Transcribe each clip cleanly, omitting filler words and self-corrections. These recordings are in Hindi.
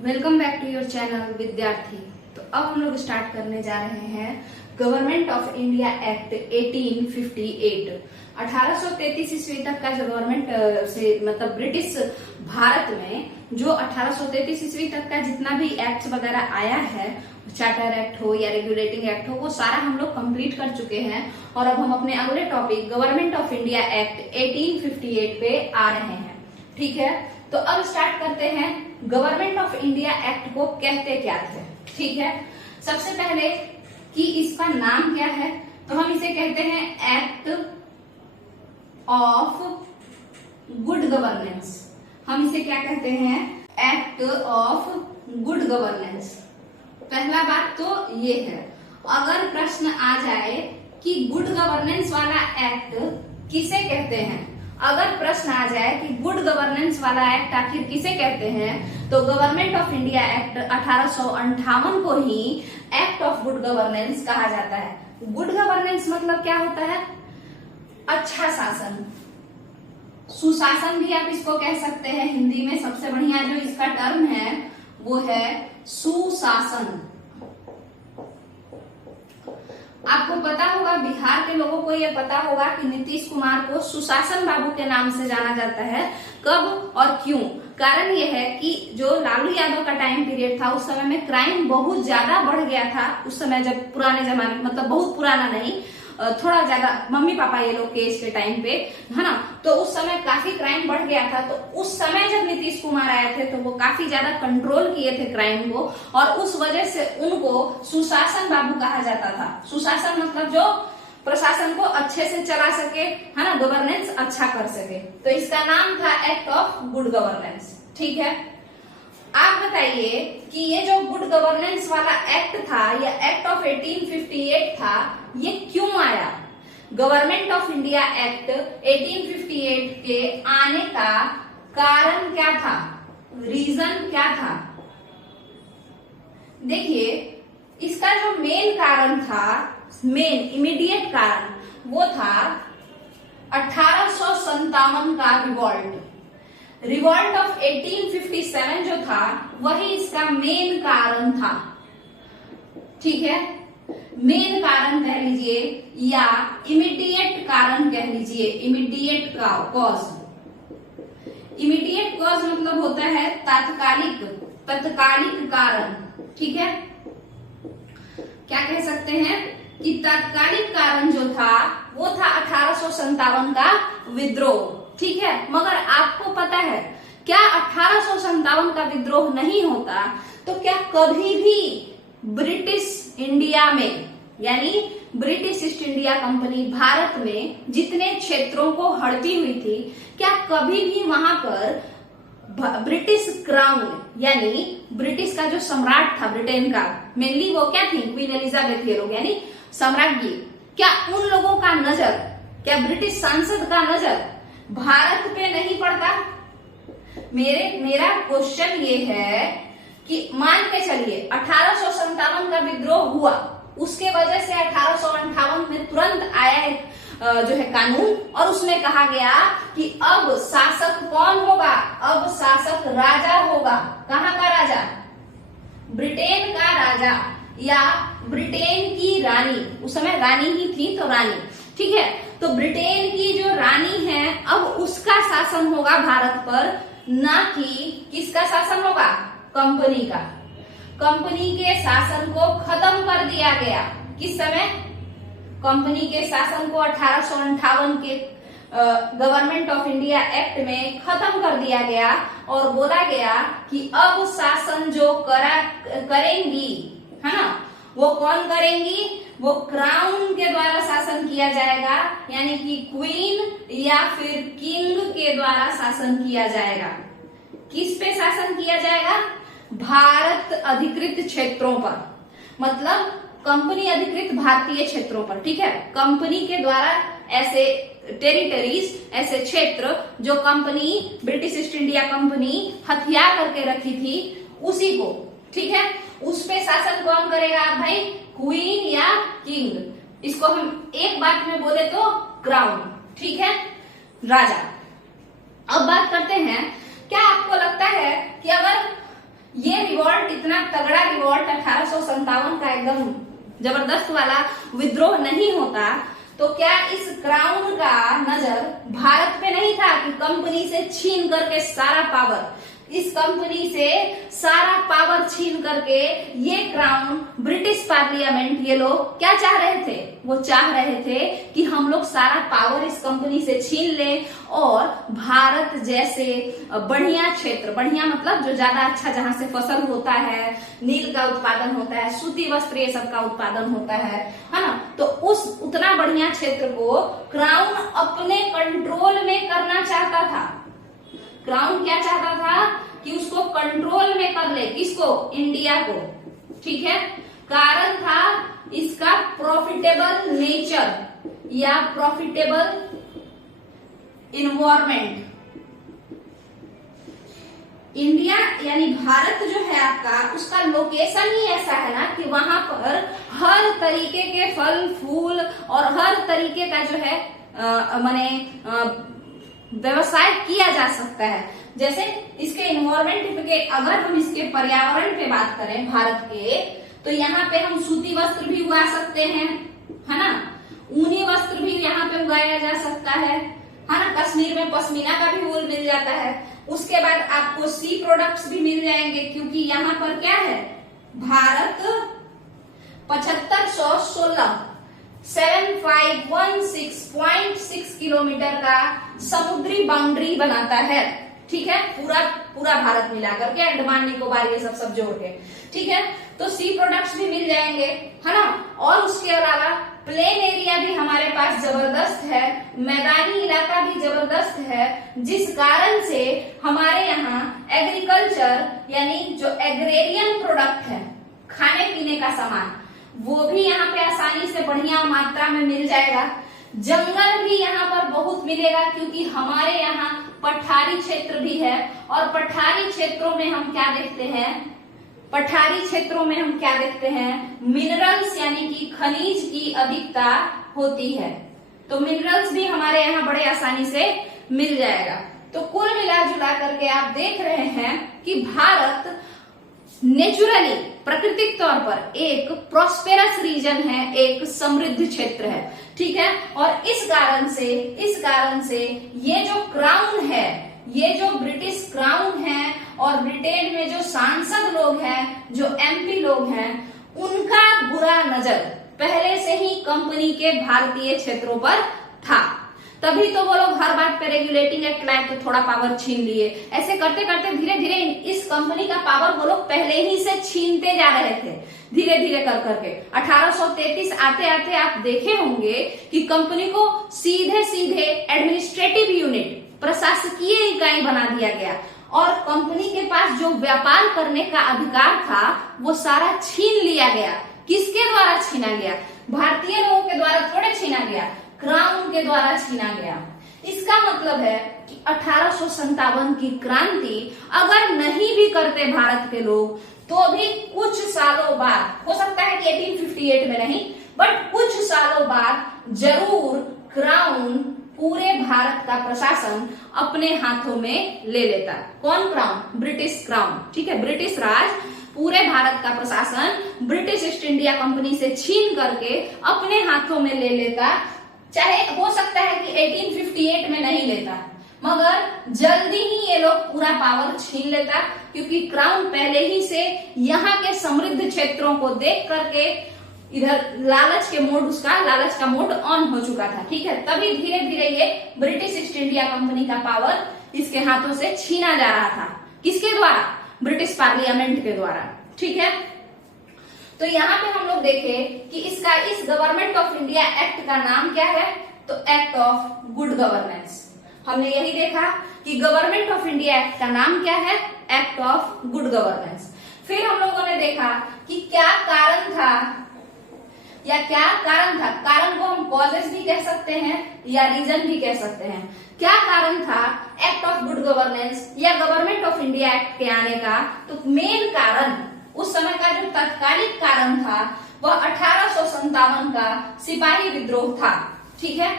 Welcome back to your channel Vidyarthi. तो अब हम लोग स्टार्ट करने जा रहे हैं गवर्नमेंट ऑफ इंडिया एक्ट 1858। 1833 ईस्वी तक का जो गवर्नमेंट से मतलब ब्रिटिश भारत में जो 1833 ईस्वी तक का जितना भी एक्ट वगैरह आया है, चार्टर एक्ट हो या रेगुलेटिंग एक्ट हो, वो सारा हम लोग कंप्लीट कर चुके हैं। और अब हम अपने अगले topic government of India act 1858 पे आ रहे हैं। ठीक है, तो अब स्टार्ट करते हैं गवर्नमेंट ऑफ इंडिया एक्ट को कहते क्या थे। ठीक है, सबसे पहले कि इसका नाम क्या है, तो हम इसे कहते हैं एक्ट ऑफ गुड गवर्नेंस। हम इसे क्या कहते हैं? Act of good governance. पहला बात तो ये है, अगर प्रश्न आ जाए कि गुड गवर्नेंस वाला एक्ट किसे कहते हैं, अगर प्रश्न आ जाए कि गुड गवर्नेंस वाला एक्ट आखिर किसे कहते हैं, तो गवर्नमेंट ऑफ इंडिया एक्ट 1858 को ही एक्ट ऑफ गुड गवर्नेंस कहा जाता है। गुड गवर्नेंस मतलब क्या होता है? अच्छा शासन, सुशासन भी आप इसको कह सकते हैं। हिंदी में सबसे बढ़िया जो इसका टर्म है वो है सुशासन। आपको पता होगा, बिहार के लोगों को यह पता होगा कि नीतीश कुमार को सुशासन बाबू के नाम से जाना जाता है। कब और क्यों? कारण यह है कि जो लालू यादव का टाइम पीरियड था, उस समय में क्राइम बहुत ज्यादा बढ़ गया था। उस समय जब पुराने जमाने, मतलब बहुत पुराना नहीं, थोड़ा ज्यादा मम्मी पापा ये लोग के एज के टाइम पे, है ना, तो उस समय काफी क्राइम बढ़ गया था। तो उस समय जब नीतीश कुमार आए थे तो वो काफी ज्यादा कंट्रोल किए थे क्राइम को, और उस वजह से उनको सुशासन बाबू कहा जाता था। सुशासन मतलब जो प्रशासन को अच्छे से चला सके, है ना, गवर्नेंस अच्छा कर सके, तो इसका नाम था एक्ट ऑफ गुड गवर्नेंस। ठीक है, आप बताइए कि ये जो गुड गवर्नेंस वाला एक्ट था, या एक्ट ऑफ 1858 था, ये क्यों आया? गवर्नमेंट ऑफ इंडिया एक्ट 1858 के आने का कारण क्या था, रीजन क्या था? देखिए, इसका जो मेन कारण था, मेन इमीडिएट कारण, वो था 1857 का रिवॉल्ट ऑफ 1857 जो था, वही इसका मेन कारण था। ठीक है, मेन कारण कह लीजिए या इमीडिएट कारण कह लीजिए, इमीडिएट कॉज। इमीडिएट कॉज मतलब होता है तत्कालिक कारण। ठीक है, क्या कह सकते हैं कि तात्कालिक कारण जो था वो था 1857 का विद्रोह। ठीक है, मगर आपको पता है क्या 1857 का विद्रोह नहीं होता तो क्या कभी भी ब्रिटिश इंडिया में, यानी British east India company Bharat में जितने क्षेत्रों को हड़पी हुई थी, क्या कभी भी वहां पर ब्रिटिश क्राउन, यानी ब्रिटिश का जो सम्राट था ब्रिटेन का, मेनली वो क्या थी, क्वीन एलिजाबेथ ये लोग, यानी सम्राज्ञी, क्या उन लोगों का नजर, क्या ब्रिटिश सांसद का नजर भारत पे नहीं पड़ता? मेरा क्वेश्चन ये है कि मान के चलिए 1857 का विद्रोह हुआ, उसके वजह से 1858 में तुरंत आया एक जो है कानून, और उसमें कहा गया कि अब शासक कौन होगा? अब शासक राजा होगा। कहाँ का राजा? ब्रिटेन का राजा या ब्रिटेन की रानी। उस समय रानी ही थी, तो रानी। ठीक है, तो ब्रिटेन की जो रानी है, अब उसका शासन होगा भारत पर, ना कि किसका शासन होगा? कंपनी का। कंपनी के शासन को खत्म कर दिया गया। किस समय? कंपनी के शासन को 1858 के गवर्नमेंट ऑफ इंडिया एक्ट में खत्म कर दिया गया, और बोला गया कि अब शासन जो करेंगी, है ना, वो कौन करेंगी? वो क्राउन के द्वारा शासन किया जाएगा, यानी कि क्वीन या फिर किंग के द्वारा शासन किया जाएगा। किस पे शासन किया जाएगा? भारत अधिकृत क्षेत्रों पर, मतलब कंपनी अधिकृत भारतीय क्षेत्रों पर। ठीक है, कंपनी के द्वारा ऐसे टेरिटरीज, ऐसे क्षेत्र जो company, British east India company हथिया करके रखी थी, उसी को, ठीक है, उस पे शासन कौन करेगा भाई? क्वीन या किंग। इसको हम एक बात में बोले तो क्राउन। ठीक है, राजा। अब बात करते हैं, क्या आपको लगता है कि अगर ये इतना तगड़ा रिवॉल्ट 1857 का एकदम जबरदस्त वाला विद्रोह नहीं होता तो क्या इस क्राउन का नजर भारत पे नहीं था कि कंपनी से छीन करके सारा पावर, इस कंपनी से सारा पावर छीन करके ये क्राउन ब्रिटिश पार्लियामेंट, ये लोग क्या चाह रहे थे? वो चाह रहे थे कि हम लोग सारा पावर इस कंपनी से छीन लें और भारत जैसे बढ़िया क्षेत्र, बढ़िया मतलब जो ज्यादा अच्छा, जहां से फसल होता है, नील का उत्पादन होता है, सूती वस्त्र ये सब का उत्पादन होता है ना, तो उस उतना बढ़िया क्षेत्र को क्राउन अपने कंट्रोल में करना चाहता था। क्राउन क्या चाहता था कि उसको कंट्रोल में कर ले, किसको? इंडिया को। ठीक है, कारण था इसका प्रॉफिटेबल नेचर या प्रॉफिटेबल इन्वायरमेंट। इंडिया यानी भारत जो है आपका, उसका लोकेशन ही ऐसा है ना कि वहां पर हर तरीके के फल फूल और हर तरीके का जो है माने व्यवसाय किया जा सकता है। जैसे इसके इन्वायरमेंट के, अगर हम इसके पर्यावरण पे बात करें भारत के, तो यहाँ पे हम सूती वस्त्र भी उगा सकते हैं, है ना, ऊनी वस्त्र भी यहाँ पे उगाया जा सकता है ना, कश्मीर में पश्मीना का भी वूल मिल जाता है। उसके बाद आपको सी प्रोडक्ट्स भी मिल जाएंगे, क्योंकि यहाँ पर क्या है, भारत 7516 7516.6 किलोमीटर का समुद्री बाउंड्री बनाता है। ठीक है, पूरा भारत मिलाकर के, अंडमान निकोबार ये सब जोड़ के। ठीक है, तो सी प्रोडक्ट्स भी मिल जाएंगे, है ना, और उसके अलावा प्लेन एरिया भी हमारे पास जबरदस्त है, मैदानी इलाका भी जबरदस्त है, जिस कारण से हमारे यहाँ एग्रीकल्चर यानी जो एग्रेरियन प्रोडक्ट है, खाने पीने का सामान, वो भी यहाँ पे आसानी से बढ़िया मात्रा में मिल जाएगा। जंगल भी यहाँ पर बहुत मिलेगा, क्योंकि हमारे यहाँ पठारी क्षेत्र भी है, और पठारी क्षेत्रों में हम क्या देखते हैं, पठारी क्षेत्रों में हम क्या देखते हैं, मिनरल्स यानी कि खनिज की अधिकता होती है, तो मिनरल्स भी हमारे यहाँ बड़े आसानी से मिल जाएगा। तो कुल मिला जुला करके आप देख रहे हैं कि भारत नेचुरली, प्राकृतिक तौर पर एक प्रॉस्पेरस रीजन है, एक समृद्ध क्षेत्र है। ठीक है, और इस कारण से ये जो क्राउन है, ये जो ब्रिटिश क्राउन है, और ब्रिटेन में जो सांसद लोग हैं, जो एमपी लोग हैं, उनका बुरा नजर पहले से ही कंपनी के भारतीय क्षेत्रों पर था। तभी तो वो लोग हर बात पे रेगुलेटिंग एक्ट लाए, तो थोड़ा पावर छीन लिए। ऐसे करते करते धीरे धीरे इस कंपनी का पावर वो लोग पहले ही से छीनते जा रहे थे, धीरे धीरे कर करके। 1833 आते आते आप देखे होंगे कि कंपनी को सीधे सीधे एडमिनिस्ट्रेटिव यूनिट, प्रशासकीय इकाई बना दिया गया, और कंपनी के पास जो व्यापार करने का अधिकार था वो सारा छीन लिया गया। किसके द्वारा छीना गया? भारतीय लोगों के द्वारा थोड़े छीना गया, क्राउन के द्वारा छीना गया। इसका मतलब है कि 1857 की क्रांति अगर नहीं भी करते भारत के लोग, तो भी कुछ सालों बाद, हो सकता है कि 1858 में नहीं, बट कुछ सालों बाद जरूर क्राउन पूरे भारत का प्रशासन अपने हाथों में ले लेता। कौन क्राउन? British crown. ठीक है, ब्रिटिश राज पूरे भारत का प्रशासन ब्रिटिश ईस्ट इंडिया कंपनी से छीन करके अपने हाथों में ले लेता। चाहे हो सकता है कि 1858 में नहीं लेता, मगर जल्दी ही ये लोग पूरा पावर छीन लेता, क्योंकि क्राउन पहले ही से यहाँ के समृद्ध क्षेत्रों को देख करके इधर लालच का मोड ऑन हो चुका था। ठीक है, तभी धीरे धीरे ये ब्रिटिश ईस्ट इंडिया कंपनी का पावर इसके हाथों से छीना जा रहा था। किसके द्वारा? ब्रिटिश पार्लियामेंट के द्वारा। ठीक है, तो यहाँ पे हम लोग देखें कि इस गवर्नमेंट ऑफ इंडिया एक्ट का नाम क्या है, तो एक्ट ऑफ गुड गवर्नेंस। हमने यही देखा कि गवर्नमेंट ऑफ इंडिया एक्ट का नाम क्या है, एक्ट ऑफ गुड गवर्नेंस। फिर हम लोगों ने देखा कि क्या कारण था, कारण को हम कॉजेस भी कह सकते हैं या रीजन भी कह सकते हैं। क्या कारण था एक्ट ऑफ गुड गवर्नेंस या गवर्नमेंट ऑफ इंडिया एक्ट के आने का? तो मेन कारण, उस समय का जो तत्कालिक कारण था, वह 1857 का सिपाही विद्रोह था। ठीक है,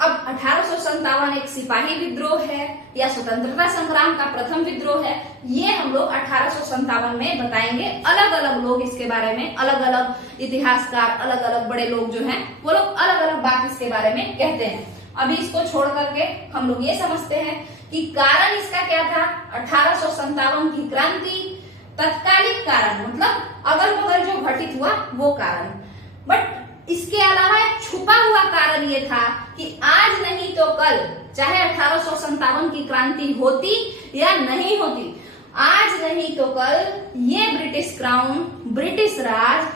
अब 1857 एक सिपाही विद्रोह है या स्वतंत्रता संग्राम का प्रथम विद्रोह है, ये हम लोग 1857 में बताएंगे। अलग अलग लोग इसके बारे में, अलग अलग इतिहासकार, अलग अलग बड़े लोग जो हैं वो लोग अलग अलग बात इसके बारे में कहते हैं। अभी इसको छोड़ करके हम लोग ये समझते हैं कि कारण इसका क्या था। 1857 की क्रांति तत्कालिक कारण मतलब अगल बगल जो घटित हुआ वो कारण, बट इसके अलावा एक छुपा हुआ कारण ये था कि आज नहीं तो कल, चाहे 1857 की क्रांति होती या नहीं होती, आज नहीं तो कल ये ब्रिटिश क्राउन, ब्रिटिश राज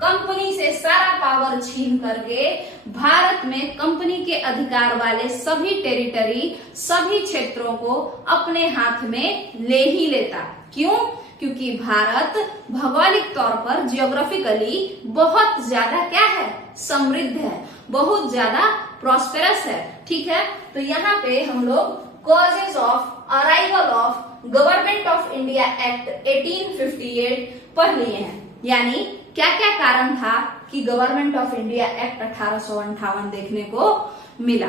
कंपनी से सारा पावर छीन करके भारत में कंपनी के अधिकार वाले सभी टेरिटरी, सभी क्षेत्रों को अपने हाथ में ले ही लेता। क्यों? क्योंकि भारत भौगोलिक तौर पर जियोग्राफिकली बहुत ज्यादा क्या है, समृद्ध है, बहुत ज्यादा प्रॉस्पेरस है। ठीक है, तो यहाँ पे हम लोग causes of arrival of government of India act 1858 पढ़ लिए हैं, यानी क्या क्या कारण था कि गवर्नमेंट ऑफ इंडिया एक्ट 1858 देखने को मिला।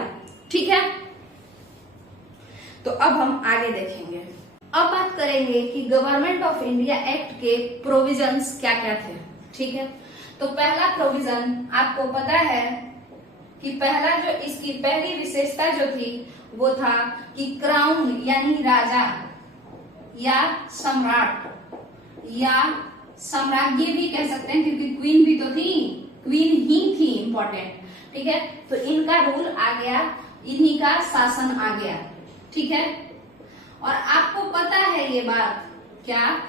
ठीक है, तो अब हम आगे देखेंगे। अब बात करेंगे कि गवर्नमेंट ऑफ इंडिया एक्ट के प्रोविजंस क्या क्या थे। ठीक है, तो पहला प्रोविजन आपको पता है कि पहला जो इसकी पहली विशेषता जो थी वो था कि क्राउन यानी राजा या सम्राट या साम्राज्य भी कह सकते हैं, क्योंकि क्वीन भी तो थी, क्वीन ही थी इंपॉर्टेंट। ठीक है, तो इनका रूल आ गया, इन्हीं का शासन आ गया। ठीक है, और आपको पता है ये बात क्या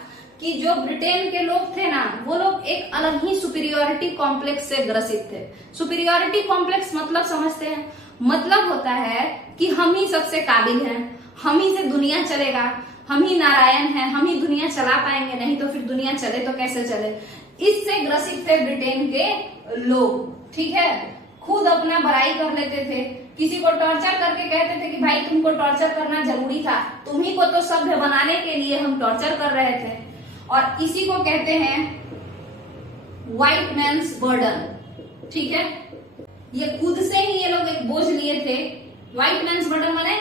कि जो ब्रिटेन के लोग थे ना, वो लोग एक अलग ही सुपीरियोरिटी कॉम्प्लेक्स से ग्रसित थे। सुपीरियोरिटी कॉम्प्लेक्स मतलब समझते हैं, मतलब होता है कि हम ही सबसे काबिल हैं, हम ही से दुनिया चलेगा, हम ही नारायण हैं, हम ही दुनिया चला पाएंगे, नहीं तो फिर दुनिया चले तो कैसे चले। इससे ग्रसित थे ब्रिटेन के लोग। ठीक है, खुद अपना बड़ाई कर लेते थे, किसी को टॉर्चर करके कहते थे कि भाई तुमको टॉर्चर करना जरूरी था, तुम्ही को तो सभ्य बनाने के लिए हम टॉर्चर कर रहे थे। और इसी को कहते हैं व्हाइट मैन्स बर्डन। ठीक है, ये खुद से ही ये लोग एक बोझ लिए थे। व्हाइट मैन्स बर्डन माने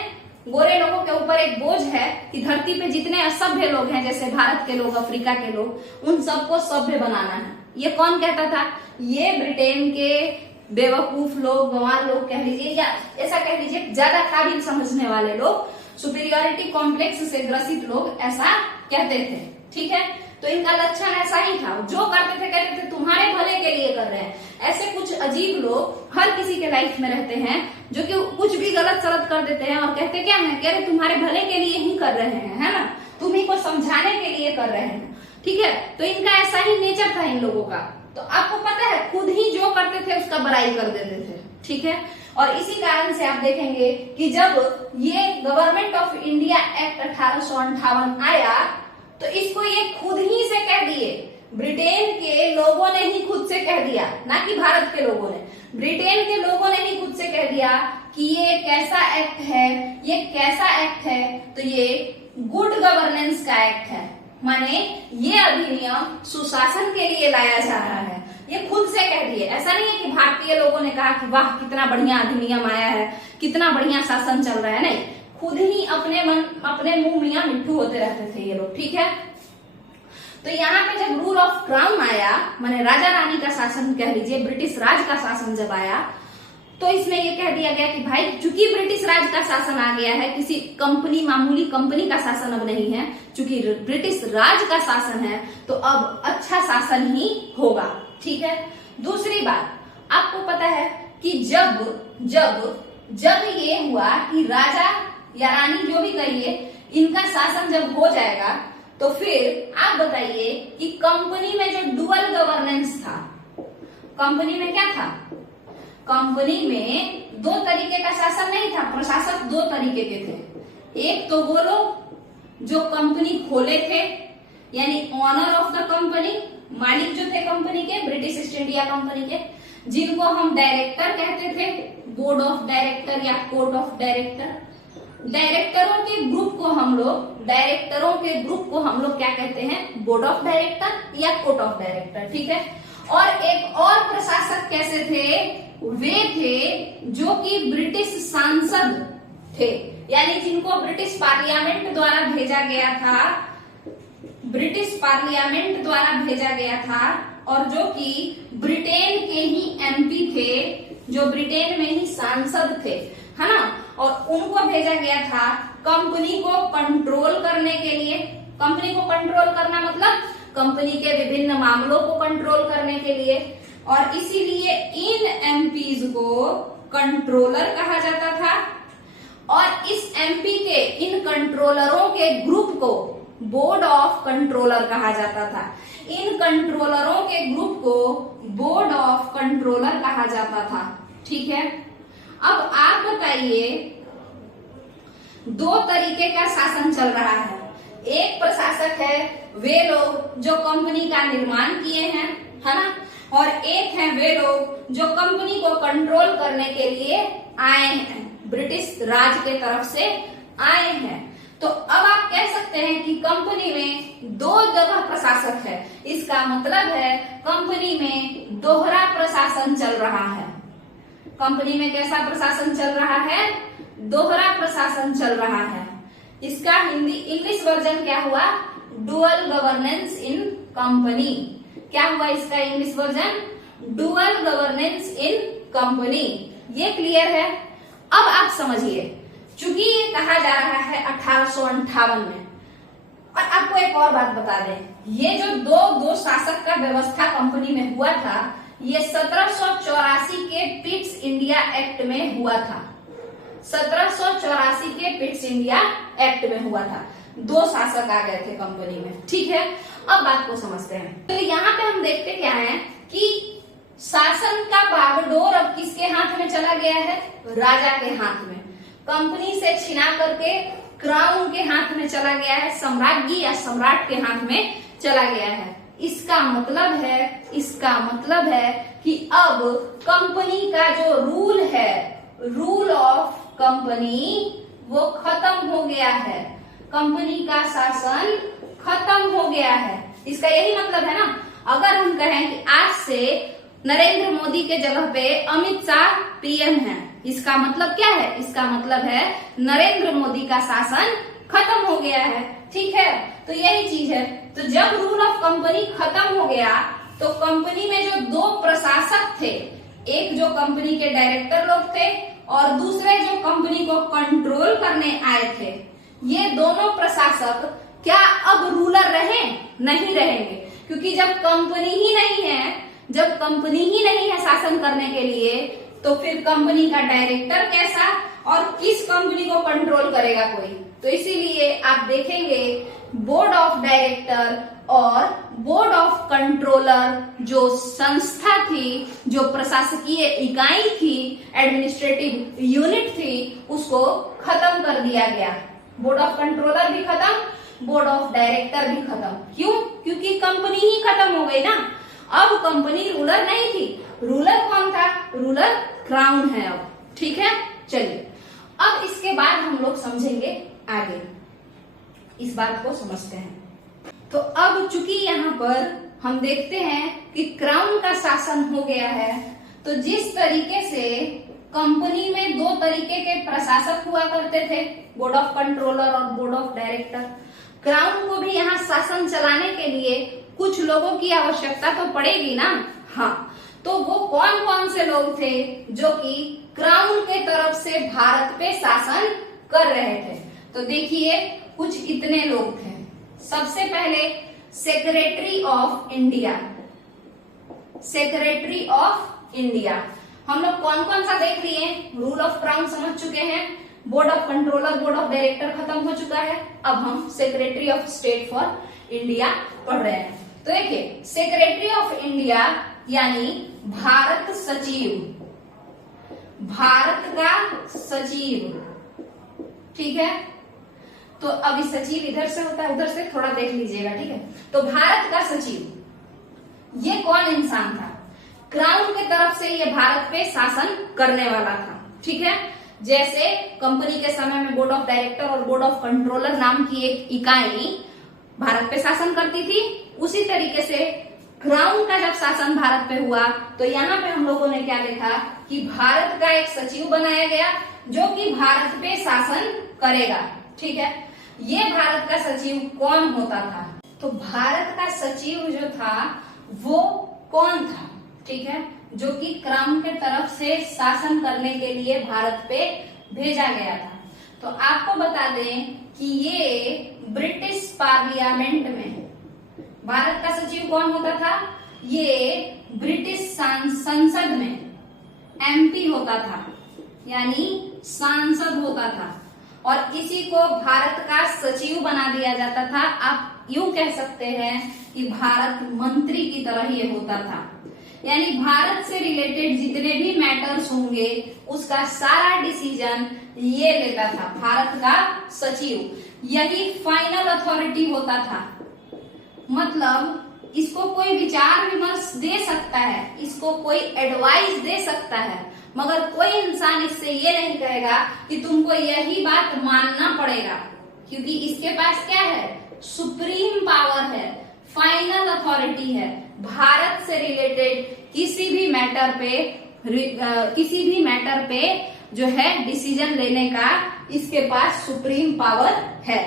गोरे लोगों के ऊपर एक बोझ है कि धरती पे जितने असभ्य लोग हैं, जैसे भारत के लोग, अफ्रीका के लोग, उन सबको सभ्य बनाना है। ये कौन कहता था? ये ब्रिटेन के बेवकूफ लोग, गंवार लोग कह लीजिए, या ऐसा कह लीजिए ज्यादा काबिल समझने वाले लोग, सुपीरियोरिटी कॉम्प्लेक्स से ग्रसित लोग ऐसा कहते थे। ठीक है, तो इनका लक्षण ऐसा ही था, जो करते थे कहते थे तुम्हारे भले के लिए कर रहे हैं। ऐसे कुछ अजीब लोग हर किसी के लाइफ में रहते हैं जो कि कुछ भी गलत सलत कर देते हैं और कहते क्या है, कह रहे तुम्हारे भले के लिए ही कर रहे हैं, है ना, तुम्ही को समझाने के लिए कर रहे हैं। ठीक है, तो इनका ऐसा ही नेचर था इन लोगों का। तो आपको पता है खुद ही जो करते थे उसका बड़ाई कर देते थे। ठीक है, और इसी कारण से आप देखेंगे कि जब ये गवर्नमेंट ऑफ इंडिया एक्ट 1858 आया तो इसको ये खुद ही से कह दिए, ब्रिटेन के लोगों ने ही खुद से कह दिया, ना कि भारत के लोगों ने, ब्रिटेन के लोगों ने ही खुद से कह दिया कि ये कैसा एक्ट है, ये कैसा एक्ट है, तो ये गुड गवर्नेंस का एक्ट है। माने ये अधिनियम सुशासन के लिए लाया जा रहा है, ये खुद से कह दिए। ऐसा नहीं है कि भारतीय लोगों ने कहा कि वाह कितना बढ़िया अधिनियम आया है, कितना बढ़िया शासन चल रहा है, नहीं, खुद ही अपने मुंह मियां मिट्ठू होते रहते थे ये लोग। ठीक है, तो यहाँ पे जब रूल ऑफ क्राउन आया, माने राजा रानी का शासन कह लीजिए, ब्रिटिश राज का शासन जब आया, तो इसमें ये कह दिया गया कि भाई चूंकि ब्रिटिश राज का शासन आ गया है, किसी कंपनी, मामूली कंपनी का शासन अब नहीं है, चूंकि ब्रिटिश राज का शासन है, तो अब अच्छा शासन ही होगा। ठीक है, दूसरी बात आपको पता है कि जब ये हुआ कि राजा या रानी जो भी कहिए, इनका शासन जब हो जाएगा, तो फिर आप बताइए कि कंपनी में जो डुअल गवर्नेंस था, कंपनी में क्या था? कंपनी में दो तरीके का शासन नहीं था, प्रशासक दो तरीके के थे। एक तो वो लोग जो कंपनी खोले थे, यानी ऑनर ऑफ द कंपनी, मालिक जो थे कंपनी के, ब्रिटिश ईस्ट इंडिया कंपनी के, जिनको हम डायरेक्टर कहते थे, बोर्ड ऑफ डायरेक्टर या कोर्ट ऑफ डायरेक्टर। डायरेक्टरों के ग्रुप को हम लोग क्या कहते हैं? बोर्ड ऑफ डायरेक्टर या कोर्ट ऑफ डायरेक्टर। ठीक है, और एक और प्रशासक कैसे थे, वे थे जो कि ब्रिटिश सांसद थे, यानी जिनको ब्रिटिश पार्लियामेंट द्वारा भेजा गया था, ब्रिटिश पार्लियामेंट द्वारा भेजा गया था, और जो कि ब्रिटेन के ही एमपी थे, जो ब्रिटेन में ही सांसद थे, है ना, और उनको भेजा गया था कंपनी को कंट्रोल करने के लिए। कंपनी को कंट्रोल करना मतलब कंपनी के विभिन्न मामलों को कंट्रोल करने के लिए, और इसीलिए इन एमपीज को कंट्रोलर कहा जाता था। और इस एमपी के इन कंट्रोलरों के ग्रुप को बोर्ड ऑफ कंट्रोलर कहा जाता था। इन कंट्रोलरों के ग्रुप को बोर्ड ऑफ कंट्रोलर कहा जाता था। ठीक है, अब आप बताइए, दो तरीके का शासन चल रहा है। एक प्रशासक है वे लोग जो कंपनी का निर्माण किए हैं, है ना, और एक है वे लोग जो कंपनी को कंट्रोल करने के लिए आए हैं, ब्रिटिश राज के तरफ से आए हैं। तो अब आप कह सकते हैं कि कंपनी में दो जगह प्रशासक है। इसका मतलब है कंपनी में दोहरा प्रशासन चल रहा है। कंपनी में कैसा प्रशासन चल रहा है, दोहरा प्रशासन चल रहा है। इसका हिंदी इंग्लिश वर्जन क्या हुआ, डुअल गवर्नेंस इन कंपनी। क्या हुआ इसका इंग्लिश वर्जन, डुअल गवर्नेंस इन कंपनी। ये क्लियर है। अब आप समझिए, चूंकि ये कहा जा रहा है 1858 में, और आपको एक और बात बता दें, ये जो दो शासक का व्यवस्था कंपनी में हुआ था, ये 1784 के पिट्स इंडिया एक्ट में हुआ था। 1784 के पिट्स इंडिया एक्ट में हुआ था। दो शासक आ गए थे कंपनी में। ठीक है, अब बात को समझते हैं। तो यहाँ पे हम देखते क्या है कि शासन का बागडोर अब किसके हाथ में चला गया है, राजा के हाथ में। कंपनी से छिना करके क्राउन के हाथ में चला गया है, सम्राज्ञी या सम्राट के हाथ में चला गया है। इसका मतलब है कि अब कंपनी का जो रूल है, रूल ऑफ कंपनी, वो खत्म हो गया है। कंपनी का शासन खत्म हो गया है। इसका यही मतलब है ना। अगर हम कहें कि आज से नरेंद्र मोदी के जगह पे अमित शाह पीएम है, इसका मतलब क्या है, इसका मतलब है नरेंद्र मोदी का शासन खत्म हो गया है। ठीक है, तो यही चीज है। तो जब रूल ऑफ कंपनी खत्म हो गया, तो कंपनी में जो दो प्रशासक थे, एक जो कंपनी के डायरेक्टर लोग थे और दूसरे जो कंपनी को कंट्रोल करने आए थे, ये दोनों प्रशासक क्या अब रूलर रहे? नहीं रहेंगे, क्योंकि जब कंपनी ही नहीं है शासन करने के लिए, तो फिर कंपनी का डायरेक्टर कैसा और किस कंपनी को कंट्रोल करेगा कोई। तो इसीलिए आप देखेंगे बोर्ड ऑफ डायरेक्टर और बोर्ड ऑफ कंट्रोलर जो संस्था थी, जो प्रशासकीय इकाई थी, एडमिनिस्ट्रेटिव यूनिट थी, उसको खत्म कर दिया गया। बोर्ड ऑफ कंट्रोलर भी खत्म, बोर्ड ऑफ डायरेक्टर भी खत्म। क्यों? क्योंकि कंपनी ही खत्म हो गई ना। अब कंपनी रूलर नहीं थी। रूलर कौन था? रूलर क्राउन है अब। ठीक है, चलिए अब इसके बाद हम लोग समझेंगे आगे, इस बात को समझते हैं। तो अब चूंकि यहाँ पर हम देखते हैं कि क्राउन का शासन हो गया है, तो जिस तरीके से कंपनी में दो तरीके के प्रशासक हुआ करते थे, बोर्ड ऑफ कंट्रोलर और बोर्ड ऑफ डायरेक्टर, क्राउन को भी यहाँ शासन चलाने के लिए कुछ लोगों की आवश्यकता तो पड़ेगी ना। हाँ, तो वो कौन कौन से लोग थे जो कि क्राउन के तरफ से भारत पे शासन कर रहे थे? तो देखिए कुछ इतने लोग थे। सबसे पहले secretary of India. Secretary of India हम लोग कौन कौन सा देख लिए? रूल ऑफ क्राउन समझ चुके हैं, board of controller, board of director खत्म हो चुका है। अब हम secretary of state for India पढ़ रहे हैं। तो देखिए सेक्रेटरी ऑफ इंडिया यानी भारत सचिव, भारत का सचिव। ठीक है, तो अभी सचिव इधर से होता है, उधर से थोड़ा देख लीजिएगा। ठीक है, तो भारत का सचिव ये कौन इंसान था? क्राउन की तरफ से ये भारत पे शासन करने वाला था। ठीक है, जैसे कंपनी के समय में बोर्ड ऑफ डायरेक्टर और बोर्ड ऑफ कंट्रोलर नाम की एक इकाई भारत पे शासन करती थी, उसी तरीके से क्राउन का जब शासन भारत पे हुआ तो यहाँ पे हम लोगों ने क्या देखा कि भारत का एक सचिव बनाया गया जो कि भारत पे शासन करेगा। ठीक है, ये भारत का सचिव कौन होता था? तो भारत का सचिव जो था वो कौन था? ठीक है, जो कि क्राउन के तरफ से शासन करने के लिए भारत पे भेजा गया था। तो आपको बता दें कि ये ब्रिटिश पार्लियामेंट में भारत का सचिव कौन होता था? ये ब्रिटिश संसद में एमपी होता था, यानी सांसद होता था, और इसी को भारत का सचिव बना दिया जाता था। आप यूं कह सकते हैं कि भारत मंत्री की तरह ये होता था, यानी भारत से रिलेटेड जितने भी मैटर्स होंगे उसका सारा डिसीजन ये लेता था भारत का सचिव। यही फाइनल अथॉरिटी होता था, मतलब इसको कोई विचार विमर्श दे सकता है, इसको कोई एडवाइस दे सकता है, मगर कोई इंसान इससे ये नहीं कहेगा कि तुमको यही बात मानना पड़ेगा, क्योंकि इसके पास क्या है? सुप्रीम पावर है, फाइनल अथॉरिटी है। भारत से रिलेटेड किसी भी मैटर पे जो है डिसीजन लेने का इसके पास सुप्रीम पावर है।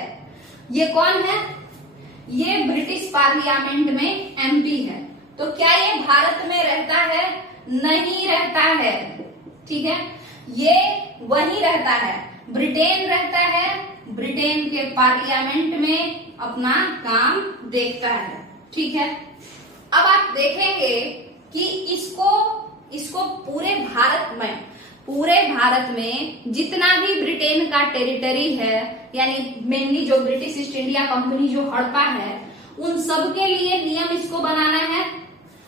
ये कौन है? ये ब्रिटिश पार्लियामेंट में एमपी है। तो क्या ये भारत में रहता है? नहीं रहता है। ठीक है, ये वही रहता है, ब्रिटेन रहता है, ब्रिटेन के पार्लियामेंट में अपना काम देखता है। ठीक है, अब आप देखेंगे कि इसको पूरे भारत में जितना भी ब्रिटेन का टेरिटरी है, यानी मेनली जो ब्रिटिश ईस्ट इंडिया कंपनी जो हड़पा है, उन सब के लिए नियम इसको बनाना है,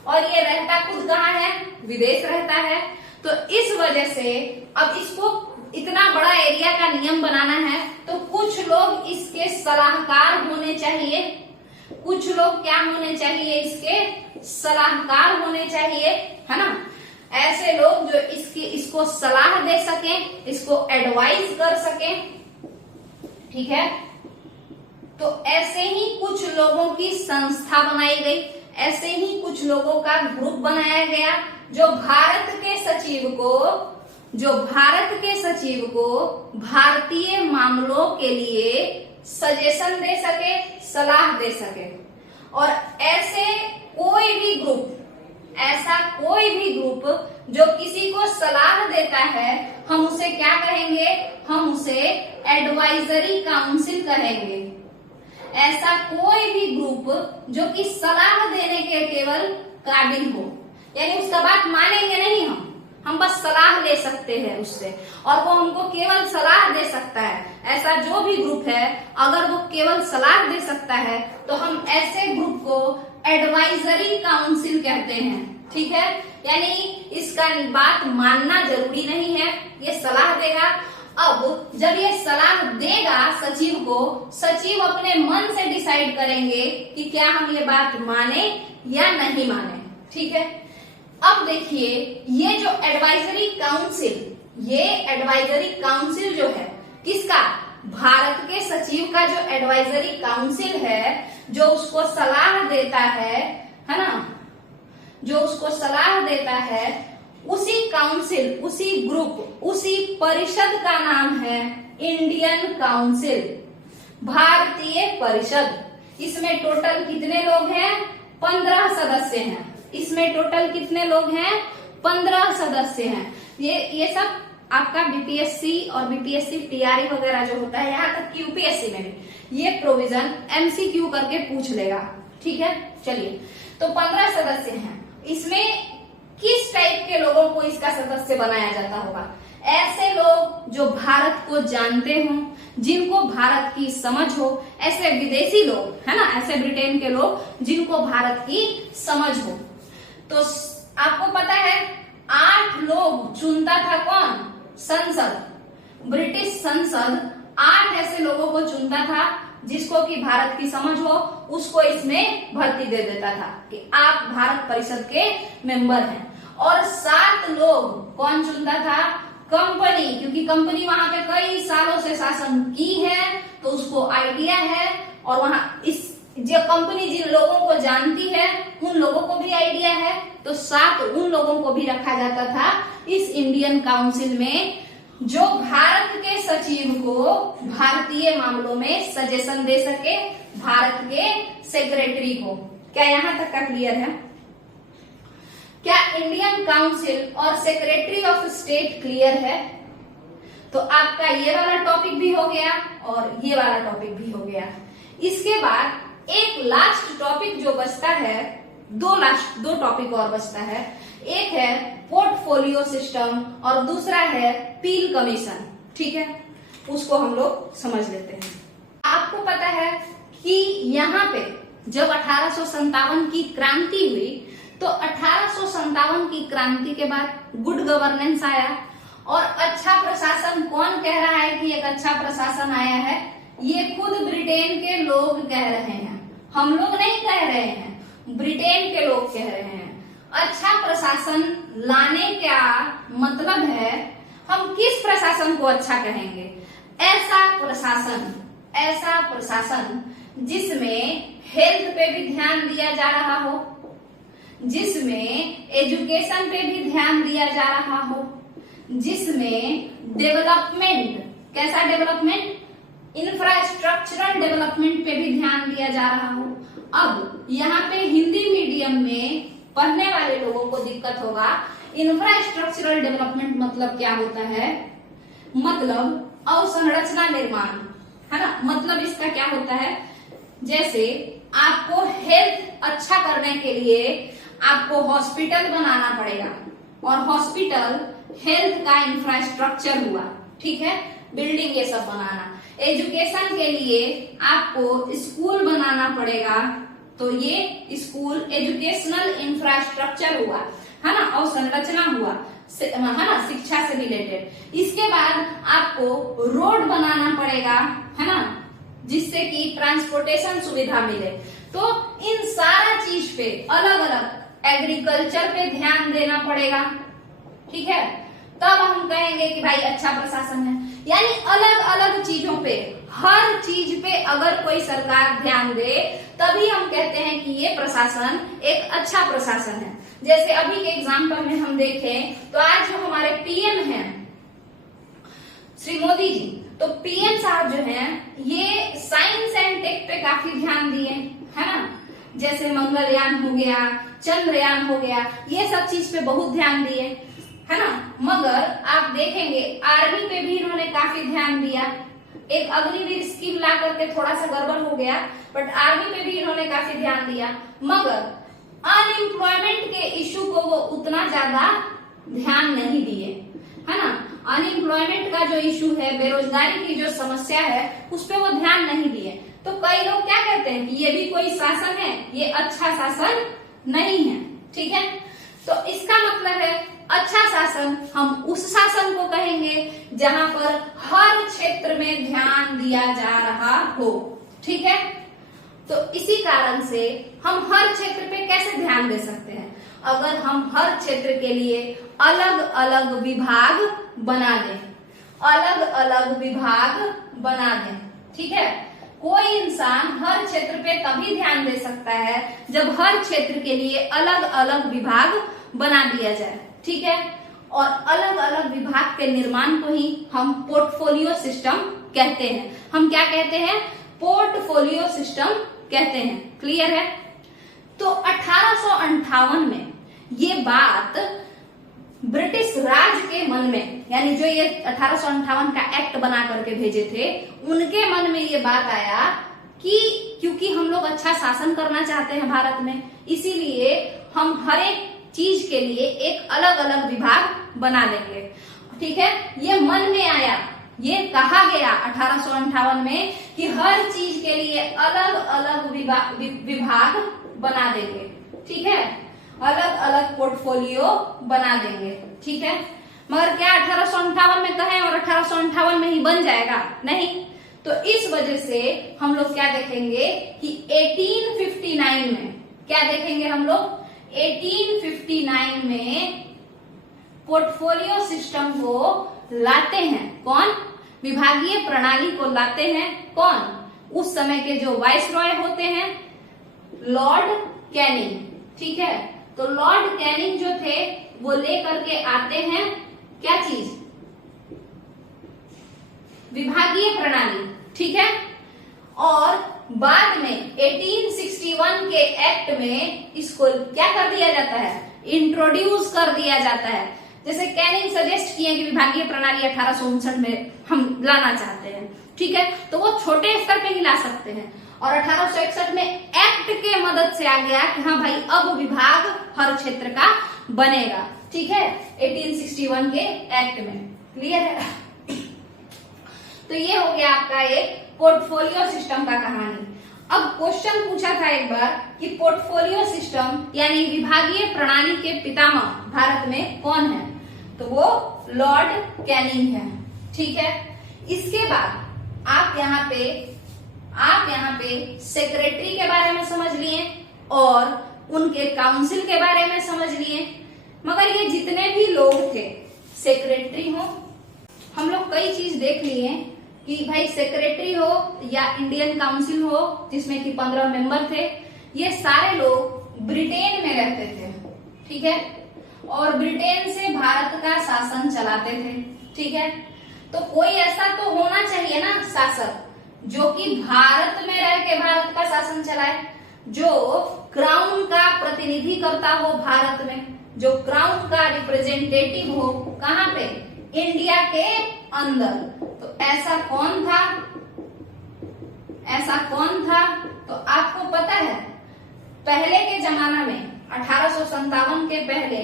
और ये रहता खुद कहाँ है? विदेश रहता है। तो इस वजह से अब इसको इतना बड़ा एरिया का नियम बनाना है, तो कुछ लोग इसके सलाहकार होने चाहिए। कुछ लोग क्या होने चाहिए? इसके सलाहकार होने चाहिए, है ना? ऐसे लोग जो इसको सलाह दे सके, इसको एडवाइस कर सके। ठीक है, तो ऐसे ही कुछ लोगों की संस्था बनाई गई, ऐसे ही कुछ लोगों का ग्रुप बनाया गया जो भारत के सचिव को भारतीय मामलों के लिए सजेशन दे सके, सलाह दे सके। और ऐसा कोई भी ग्रुप जो किसी को सलाह देता है, हम उसे क्या कहेंगे? हम उसे एडवाइजरी काउंसिल कहेंगे। ऐसा कोई भी ग्रुप जो कि सलाह देने के केवल काबिल हो, यानी उसका बात मानेंगे नहीं हम बस सलाह ले सकते हैं उससे, और वो हमको केवल सलाह दे सकता है। ऐसा जो भी ग्रुप है, अगर वो केवल सलाह दे सकता है तो हम ऐसे ग्रुप को एडवाइजरी काउंसिल कहते हैं। ठीक है, यानी इसका बात मानना जरूरी नहीं है, ये सलाह देगा। अब जब ये सलाह देगा सचिव को, सचिव अपने मन से डिसाइड करेंगे कि क्या हम ये बात माने या नहीं माने। ठीक है, अब देखिए ये जो एडवाइजरी काउंसिल जो है किसका? भारत के सचिव का जो एडवाइजरी काउंसिल है, जो उसको सलाह देता है ना, जो उसको सलाह देता है, उसी काउंसिल, उसी ग्रुप, उसी परिषद का नाम है इंडियन काउंसिल, भारतीय परिषद। इसमें टोटल कितने लोग हैं? 15 सदस्य हैं। इसमें टोटल कितने लोग हैं? 15 सदस्य हैं। ये सब आपका बीपीएससी और बीपीएससी टीआरई वगैरह जो होता है, यहाँ तक कि यूपीएससी में भी ये प्रोविजन एमसीक्यू करके पूछ लेगा। ठीक है, चलिए, तो 15 सदस्य हैं। इसमें किस टाइप के लोगों को इसका सदस्य बनाया जाता होगा? ऐसे लोग जो भारत को जानते हों, जिनको भारत की समझ हो, ऐसे विदेशी लोग, है ना, ऐसे ब्रिटेन के लोग जिनको भारत की समझ हो। तो आपको पता है 8 लोग चुनता था कौन? संसद, ब्रिटिश संसद 8 ऐसे लोगों को चुनता था जिसको कि भारत की समझ हो, उसको इसमें भर्ती दे देता था कि आप भारत परिषद के मेंबर हैं। और 7 लोग कौन चुनता था? कंपनी, क्योंकि कंपनी वहां पे कई सालों से शासन की है, तो उसको आइडिया है, और वहां इस जो कंपनी जिन लोगों को जानती है उन लोगों को भी आइडिया है, तो 7 उन लोगों को भी रखा जाता था इस इंडियन काउंसिल में, जो भारत के सचिव को भारतीय मामलों में सजेशन दे सके, भारत के सेक्रेटरी को। क्या यहां तक का क्लियर है? क्या इंडियन काउंसिल और सेक्रेटरी ऑफ स्टेट क्लियर है? तो आपका ये वाला टॉपिक भी हो गया और ये वाला टॉपिक भी हो गया। इसके बाद एक लास्ट टॉपिक जो बचता है, दो टॉपिक और बचता है। एक है पोर्टफोलियो सिस्टम और दूसरा है पील कमीशन। ठीक है, उसको हम लोग समझ लेते हैं। आपको पता है कि यहाँ पे जब 1857 की क्रांति हुई, तो 1857 की क्रांति के बाद गुड गवर्नेंस आया। और अच्छा प्रशासन कौन कह रहा है कि एक अच्छा प्रशासन आया है? ये खुद ब्रिटेन के लोग कह रहे हैं, हम लोग नहीं कह रहे हैं, ब्रिटेन के लोग कह रहे हैं। अच्छा प्रशासन लाने का मतलब है, हम किस प्रशासन को अच्छा कहेंगे? ऐसा प्रशासन जिसमें हेल्थ पे भी ध्यान दिया जा रहा हो, जिसमें एजुकेशन पे भी ध्यान दिया जा रहा हो, जिसमें डेवलपमेंट, कैसा डेवलपमेंट? इंफ्रास्ट्रक्चरल डेवलपमेंट पे भी ध्यान दिया जा रहा हो। अब यहाँ पे हिंदी मीडियम में पढ़ने वाले लोगों को दिक्कत होगा। इंफ्रास्ट्रक्चरल डेवलपमेंट मतलब क्या होता है? मतलब अवसंरचना निर्माण, है ना। मतलब इसका क्या होता है? जैसे आपको हेल्थ अच्छा करने के लिए आपको हॉस्पिटल बनाना पड़ेगा, और हॉस्पिटल हेल्थ का इंफ्रास्ट्रक्चर हुआ, ठीक है, बिल्डिंग ये सब बनाना। एजुकेशन के लिए आपको स्कूल बनाना पड़ेगा, तो ये स्कूल एजुकेशनल इंफ्रास्ट्रक्चर हुआ, है ना, अवसंरचना हुआ, है ना, शिक्षा से रिलेटेड। इसके बाद आपको रोड बनाना पड़ेगा, है ना, जिससे कि ट्रांसपोर्टेशन सुविधा मिले। तो इन सारा चीज पे अलग अलग, एग्रीकल्चर पे ध्यान देना पड़ेगा, ठीक है, तब हम कहेंगे कि भाई अच्छा प्रशासन है। यानी अलग अलग चीजों पे, हर चीज पे अगर कोई सरकार ध्यान दे, तभी हम कहते हैं कि ये प्रशासन एक अच्छा प्रशासन है। जैसे अभी के एग्जाम्पल में हम देखें तो आज जो हमारे पीएम हैं श्री मोदी जी, तो पीएम साहब जो हैं ये साइंस एंड टेक पे काफी ध्यान दिए, है ना। जैसे मंगलयान हो गया, चंद्रयान हो गया, ये सब चीज पे बहुत ध्यान दिए, है ना। मगर आप देखेंगे आर्मी पे भी इन्होंने काफी ध्यान दिया। एक अग्निवीर स्कीम ला करके थोड़ा सा गड़बड़ हो गया, बट आर्मी पे भी इन्होंने काफी ध्यान दिया। मगर अनएम्प्लॉयमेंट के इशू को वो उतना ज्यादा ध्यान नहीं दिए, है ना। अनएम्प्लॉयमेंट का जो इशू है, बेरोजगारी की जो समस्या है, उस पर वो ध्यान नहीं दिए। तो कई लोग क्या कहते हैं कि ये भी कोई शासन है, ये अच्छा शासन नहीं है, ठीक है। तो इसका मतलब है अच्छा शासन हम उस शासन को कहेंगे जहां पर हर क्षेत्र में ध्यान दिया जा रहा हो, ठीक है। तो इसी कारण से हम हर क्षेत्र पे कैसे ध्यान दे सकते हैं? अगर हम हर क्षेत्र के लिए अलग अलग विभाग बना दें, अलग अलग विभाग बना दें, ठीक है। कोई इंसान हर क्षेत्र पे तभी ध्यान दे सकता है जब हर क्षेत्र के लिए अलग अलग विभाग बना दिया जाए, ठीक है। और अलग अलग विभाग के निर्माण को ही हम पोर्टफोलियो सिस्टम कहते हैं। हम क्या कहते हैं? पोर्टफोलियो सिस्टम कहते हैं। क्लियर है? तो 1858 में ये बात ब्रिटिश राज के मन में, यानी जो ये 1858 का एक्ट बना करके भेजे थे, उनके मन में ये बात आया कि क्योंकि हम लोग अच्छा शासन करना चाहते हैं भारत में, इसीलिए हम हर एक चीज के लिए एक अलग अलग विभाग बना देंगे, ठीक है। ये मन में आया, ये कहा गया 1858 में कि हर चीज के लिए अलग अलग विभाग बना देंगे, ठीक है, अलग अलग पोर्टफोलियो बना देंगे, ठीक है। मगर क्या 1858 में कहें और 1858 में ही बन जाएगा? नहीं। तो इस वजह से हम लोग क्या देखेंगे कि 1859 में क्या देखेंगे हम लोग? 1859 में पोर्टफोलियो सिस्टम को लाते हैं। कौन? विभागीय प्रणाली को लाते हैं। कौन? उस समय के जो वाइसरॉय होते हैं, लॉर्ड कैनिंग, ठीक है। तो लॉर्ड कैनिंग जो थे वो लेकर के आते हैं क्या चीज, विभागीय प्रणाली, ठीक है। और बाद में 1861 के एक्ट में इसको क्या कर दिया जाता है, इंट्रोड्यूस कर दिया जाता है। जैसे कैनिंग सजेस्ट किए कि विभागीय प्रणाली 1859 में हम लाना चाहते हैं, ठीक है। तो वो छोटे स्तर पे ही ला सकते हैं और 1861 में एक्ट के मदद से आ गया कि हाँ भाई अब विभाग हर क्षेत्र का बनेगा, ठीक है, 1861 के एक्ट में। क्लियर है? तो ये हो गया आपका एक पोर्टफोलियो सिस्टम का कहानी। अब क्वेश्चन पूछा था एक बार कि पोर्टफोलियो सिस्टम यानी विभागीय प्रणाली के पितामह भारत में कौन है, तो वो लॉर्ड कैनिंग है, ठीक है। इसके बाद आप यहाँ पे सेक्रेटरी के बारे में समझ लिए और उनके काउंसिल के बारे में समझ लिए। मगर ये जितने भी लोग थे, सेक्रेटरी हो, हम लोग कई चीज देख लिए कि भाई सेक्रेटरी हो या इंडियन काउंसिल हो जिसमें कि 15 मेंबर थे, ये सारे लोग ब्रिटेन में रहते थे, ठीक है, और ब्रिटेन से भारत का शासन चलाते थे, ठीक है। तो कोई ऐसा तो होना चाहिए ना शासक जो कि भारत में रह के भारत का शासन चलाए, जो क्राउन का प्रतिनिधि करता हो भारत में, जो क्राउन का रिप्रेजेंटेटिव हो, कहाँ पे, इंडिया के अंदर। तो ऐसा कौन था, तो आपको पता है पहले के जमाना में 1857 के पहले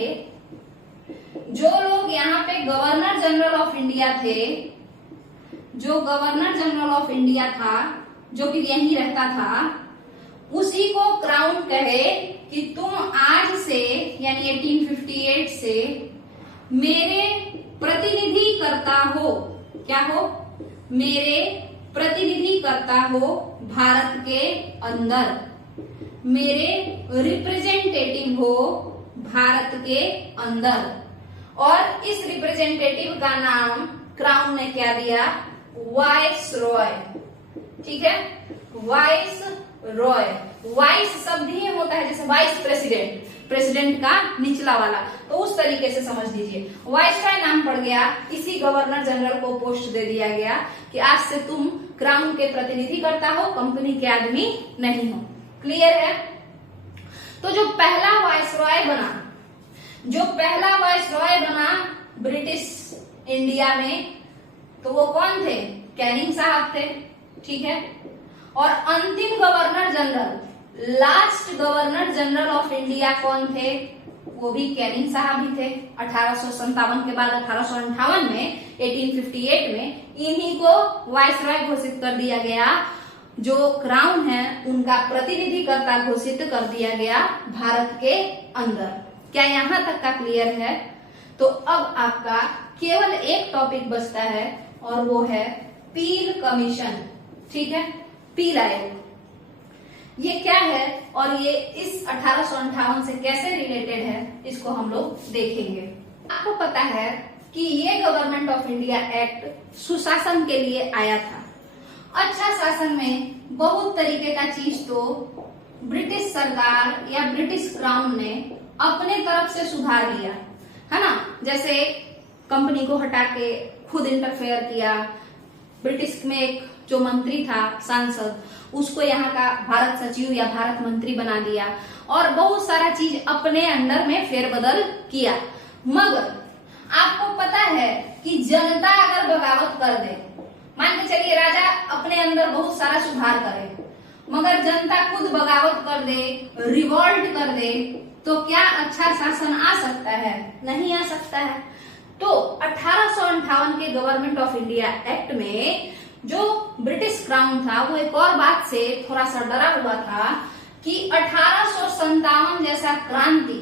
जो लोग यहाँ पे गवर्नर जनरल ऑफ इंडिया थे, जो गवर्नर जनरल ऑफ इंडिया था, जो कि यहीं रहता था, उसी को क्राउन कहे कि तुम आज से यानी 1858 से मेरे प्रतिनिधि करता हो, क्या हो, मेरे प्रतिनिधि करता हो भारत के अंदर, मेरे रिप्रेजेंटेटिव हो भारत के अंदर। और इस रिप्रेजेंटेटिव का नाम क्राउन ने क्या दिया, वाइस रॉय, ठीक है, वाइस रॉय। वाइस शब्द ही होता है जैसे वाइस प्रेसिडेंट, प्रेसिडेंट का निचला वाला, तो उस तरीके से समझ लीजिए। वाइस रॉय नाम पड़ गया, इसी गवर्नर जनरल को पोस्ट दे दिया गया कि आज से तुम क्राउन के प्रतिनिधि करता हो, कंपनी के आदमी नहीं हो। क्लियर है? तो जो पहला वाइसरॉय बना ब्रिटिश इंडिया में, तो वो कौन थे, कैनिंग साहब थे, ठीक है। और अंतिम governor general, last governor general of India कौन थे, वो भी कैनिंग साहब ही थे। 1857 के बाद 1858 में 1858 में इन्हीं को वाइसरॉय घोषित कर दिया गया, जो क्राउन है उनका प्रतिनिधिकर्ता घोषित कर दिया गया भारत के अंदर। क्या यहां तक का क्लियर है? तो अब आपका केवल एक टॉपिक बचता है और वो है पील कमीशन, ठीक है, पील आयोग। ये क्या है और ये इस 1858 से कैसे रिलेटेड है, इसको हम लोग देखेंगे। आपको पता है कि ये गवर्नमेंट ऑफ इंडिया एक्ट सुशासन के लिए आया था। अच्छा शासन में बहुत तरीके का चीज तो ब्रिटिश सरकार या ब्रिटिश क्राउन ने अपने तरफ से सुधार किया है ना, जैसे कंपनी को हटा के खुद इंटरफेयर किया। ब्रिटिश में एक जो मंत्री था सांसद, उसको यहाँ का भारत सचिव या भारत मंत्री बना दिया और बहुत सारा चीज अपने अंडर में फेरबदल किया। मगर आपको पता है कि जनता अगर बगावत कर दे, मान के चलिए राजा अपने अंदर बहुत सारा सुधार करे, मगर जनता खुद बगावत कर दे, रिवॉल्ट कर दे, तो क्या अच्छा शासन आ सकता है? नहीं आ सकता है। तो 1858 के गवर्नमेंट ऑफ इंडिया एक्ट में जो ब्रिटिश क्राउन था वो एक और बात से थोड़ा सा डरा हुआ था कि 1857 जैसा क्रांति,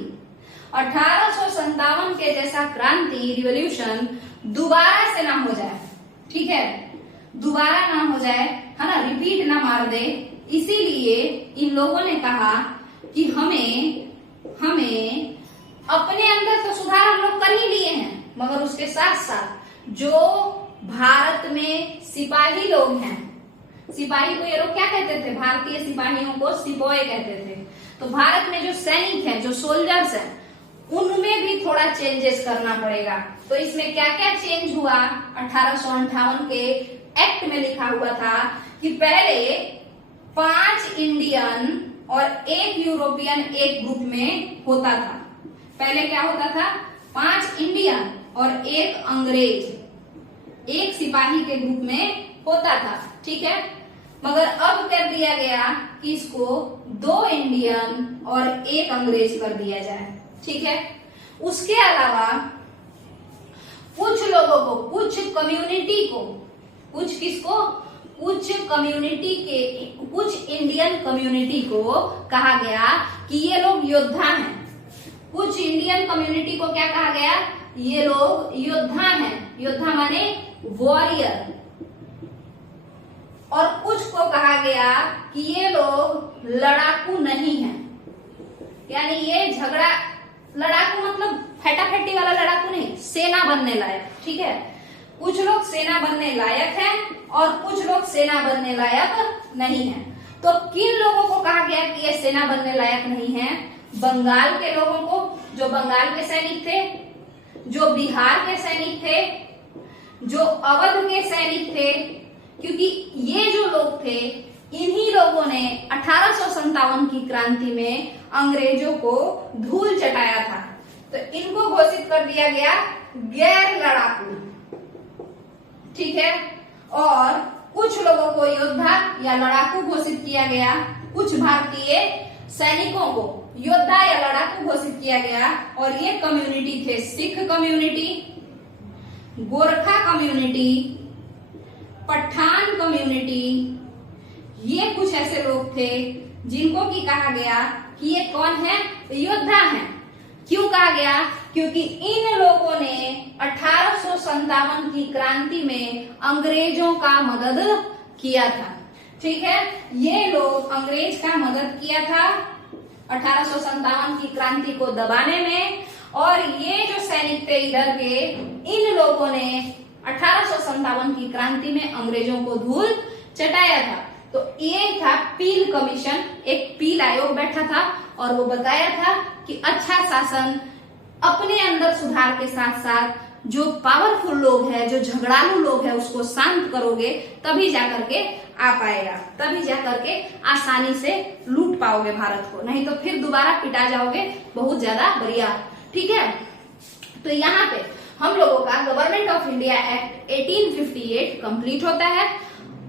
1857 के जैसा क्रांति, रिवॉल्यूशन दोबारा से ना हो जाए, ठीक है, दोबारा ना हो जाए, है ना, रिपीट ना मार दे। इसीलिए इन लोगों ने कहा कि हमें अपने अंदर तो सुधार हम लोग कर ही लिए हैं, मगर उसके साथ साथ जो भारत में सिपाही लोग हैं, सिपाही को ये लोग क्या कहते थे, भारतीय सिपाहियों को सिपोय कहते थे। तो भारत में जो सैनिक हैं, जो सोल्जर्स हैं, उनमें भी थोड़ा चेंजेस करना पड़ेगा। तो इसमें क्या क्या चेंज हुआ? 1858 के एक्ट में लिखा हुआ था कि पहले 5 इंडियन और 1 यूरोपियन एक ग्रुप में होता था। पहले क्या होता था? 5 इंडियन और 1 अंग्रेज एक सिपाही के ग्रुप में होता था, ठीक है। मगर अब कर दिया गया कि इसको 2 इंडियन और 1 अंग्रेज कर दिया जाए, ठीक है। उसके अलावा कुछ लोगों को, कुछ कम्युनिटी को, कुछ किसको? कुछ कम्युनिटी के, कुछ इंडियन कम्युनिटी को कहा गया कि ये लोग योद्धा हैं। कुछ इंडियन कम्युनिटी को क्या कहा गया? ये लोग योद्धा हैं। योद्धा माने वॉरियर। और कुछ को कहा गया कि ये लोग लड़ाकू नहीं हैं, यानी ये झगड़ा, लड़ाकू मतलब फटाफटी वाला लड़ाकू नहीं, सेना बनने लायक, ठीक है। कुछ लोग सेना बनने लायक हैं और कुछ लोग सेना बनने लायक नहीं हैं। तो किन लोगों को कहा गया कि ये सेना बनने लायक नहीं है? बंगाल के लोगों को, जो बंगाल के सैनिक थे, जो बिहार के सैनिक थे, जो अवध के सैनिक थे, क्योंकि ये जो लोग थे, इन्हीं लोगों ने 1857 की क्रांति में अंग्रेजों को धूल चटाया था। तो इनको घोषित कर दिया गया गैर लड़ाकू, ठीक है। और कुछ लोगों को योद्धा या लड़ाकू घोषित किया गया। कुछ भारतीय सैनिकों को योद्धा या लड़ाकू घोषित किया गया। और ये कम्युनिटी थे Sikh community, Gorkha community, Pathan community. ये कुछ ऐसे लोग थे जिनको की कहा गया कि ये कौन है? योद्धा हैं। क्यों कहा गया? क्योंकि इन लोगों ने 1857 की क्रांति में अंग्रेजों का मदद किया था, ठीक है। ये लोग अंग्रेज का मदद किया था 1857 की क्रांति को दबाने में। और ये जो सैनिक थे इधर के, इन लोगों ने 1857 की क्रांति में अंग्रेजों को धूल चटाया था। तो ये था पील कमीशन, एक पील आयोग बैठा था और वो बताया था कि अच्छा शासन, अपने अंदर सुधार के साथ साथ जो पावरफुल लोग हैं, जो झगड़ालू लोग हैं, उसको शांत करोगे तभी जाकर के आ पाएगा, तभी जाकर के आसानी से लूट पाओगे भारत को, नहीं तो फिर दोबारा पिटा जाओगे बहुत ज्यादा बढ़िया, ठीक है। तो यहाँ पे हम लोगों का government of India act 1858 complete होता है।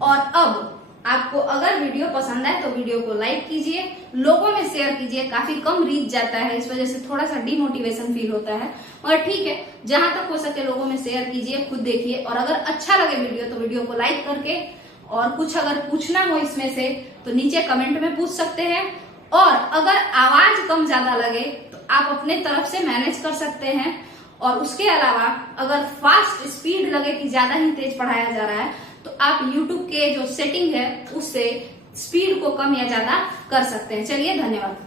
और अब आपको अगर वीडियो पसंद आए तो वीडियो को लाइक कीजिए, लोगों में शेयर कीजिए। काफी कम रीच जाता है, इस वजह से थोड़ा सा डिमोटिवेशन फील होता है, और ठीक है, जहां तक हो सके लोगों में शेयर कीजिए, खुद देखिए। और अगर अच्छा लगे वीडियो तो वीडियो को लाइक करके, और कुछ अगर पूछना हो इसमें से तो नीचे कमेंट में पूछ सकते हैं। और अगर आवाज कम ज्यादा लगे तो आप अपने तरफ से मैनेज कर सकते हैं। और उसके अलावा अगर फास्ट स्पीड लगे कि ज्यादा ही तेज पढ़ाया जा रहा है तो आप YouTube के जो सेटिंग है उससे स्पीड को कम या ज्यादा कर सकते हैं। चलिए, धन्यवाद।